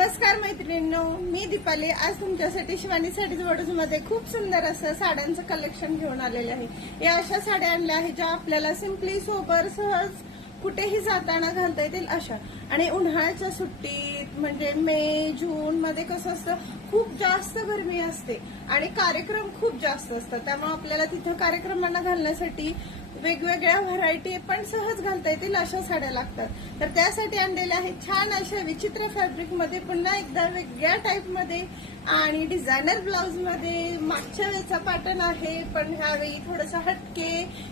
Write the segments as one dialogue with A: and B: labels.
A: नमस्कार मैत्रिणींनो मी दीपाली. आज तुमच्यासाठी शिवानी साडीजमध्ये खूप सुंदर असं साड्यांचं कलेक्शन घेऊन आलेले आहे. या अशा साड्या आणल्या आहेत ज्या आपल्याला सिम्पली सोबर सहज कुठेही जाताना घालता येतील अशा. आणि उन्हाळ्याच्या सुट्टीत म्हणजे मे जून मध्ये कसं असतं खूप जास्त गरमी असते. आणि कार्यक्रम खूप जास्त असतात. त्यामुळे आपल्याला तिथं कार्यक्रमांना घालण्यासाठी वेगवेगळ्या व्हरायटी पण सहज घालता येतील अशा साड्या लागतात. तर त्यासाठी आणलेल्या आहेत छान अशा विचित्र फॅब्रिकमध्ये पुन्हा एकदा वेगळ्या टाईपमध्ये आणि डिझायनर ब्लाउजमध्ये मागच्या वेळेचा पॅटर्न आहे पण ह्यावेळी थोडस हटके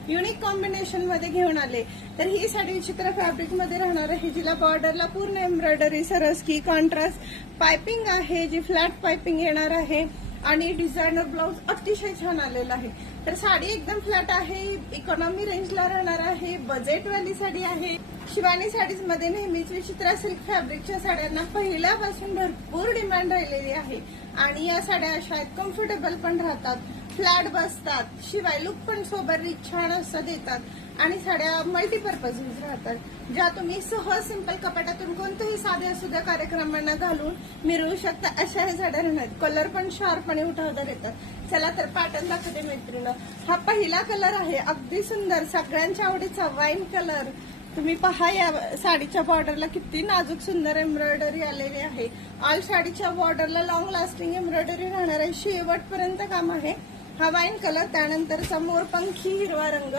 A: युनिक कॉम्बिनेशनमध्ये घेऊन आले. तर ही साडी विचित्र फॅब्रिकमध्ये राहणार आहे जिला बॉर्डरला पूर्ण एम्ब्रॉयडरी सरस्की कॉन्ट्रास्ट पायपिंग आहे जी फ्लॅट पायपिंग येणार आहे. आणि डिझायनर ब्लाऊज अतिशय छान आलेला आहे. तर साडी एकदम फ्लॅट आहे इकॉनॉमी रेंजला राहणार आहे बजेटवाली साडी आहे. शिवानी साडीजमध्ये नेहमीच विचित्र सिल्क फॅब्रिकच्या साड्यांना पहिल्यापासून भरपूर डिमांड राहिलेली आहे. आणि या साड्या अशा आहेत कम्फर्टेबल पण राहतात फ्लॅट बसतात शिवाय लुक पण सोबत रिच छान असं देतात. आणि साड्या मल्टीपर्पज यूज राहतात. ज्या तुम्ही सहज सिंपल कपाटातून कोणत्याही साध्या सुद्धा कार्यक्रमांना घालून मिरवू शकता अशा हे साड्या राहणार कलर पण शार्पणे उठावदार येतात. चला तर पॅटर्न दाखवते मैत्रिणी हा पहिला कलर आहे अगदी सुंदर सगळ्यांच्या आवडीचा वाईन कलर तुम्ही पहा या साडीच्या बॉर्डरला किती नाजूक सुंदर एम्ब्रॉयडरी आलेली आहे. ऑल साडीच्या बॉर्डरला लॉंग लास्टिंग एम्ब्रॉयडरी राहणार आहे. शेवटपर्यंत काम आहे. हा वाईन कलर त्यानंतरचा मोरपंखी हिरवा रंग.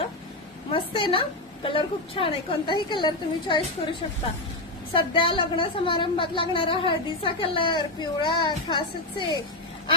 A: मस्त आहे ना? कलर खूप छान आहे. कोणताही कलर तुम्ही चॉईस करू शकता. सध्या लग्न समारंभात लागणारा हळदीचा कलर पिवळा खासचे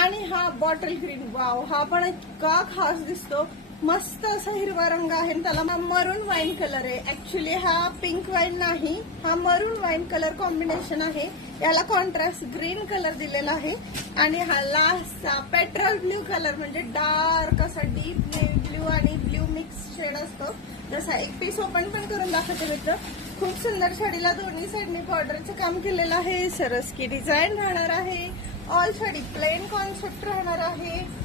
A: आणि हा बॉटल ग्रीन वाव हा पण इतका खास दिसतो. मस्त असा हिरवा रंग आहे. त्याला त्याला मरून वाईन कलर आहे. ऍक्च्युली हा पिंक वाईन नाही हा मरून वाईन कलर कॉम्बिनेशन आहे. याला कॉन्ट्रास्ट ग्रीन कलर दिलेला आहे. आणि हा लास्टचा पेट्रोल ब्ल्यू कलर म्हणजे डार्क असा डीप नेव्ही ब्ल्यू आणि ब्ल्यू मिक्स शेड असतो. जसा एक पीस ओपन पण करून दाखवते मित्र खूप सुंदर साडीला दोन्ही साईडने बॉर्डरचं काम केलेलं आहे. सरस की डिझाईन राहणार आहे. ऑल साडी प्लेन कॉन्सेप्ट राहणार आहे.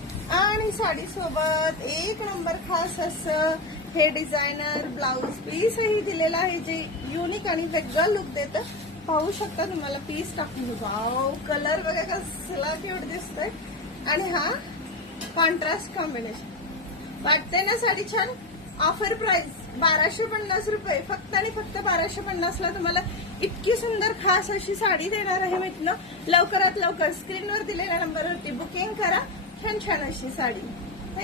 A: साडी सोबत एक नंबर खास असं हे डिझायनर ब्लाऊज पीसही दिलेलं आहे जे युनिक आणि वेगळं लुक देतं. पाहू शकता तुम्हाला पीस टाकून. वाव कलर बघा कसला क्यूट दिसतोय. आणि हा कॉन्ट्रास्ट कॉम्बिनेशन वाटते ना साडी छान? ऑफर प्राइस बाराशे पन्नास रुपये. फक्त आणि फक्त बाराशे पन्नासला तुम्हाला इतकी सुंदर खास अशी साडी देणार आहे मित्र लवकरात लवकर स्क्रीनवर दिलेल्या नंबरवरती बुकिंग करा. छान छान अशी साडी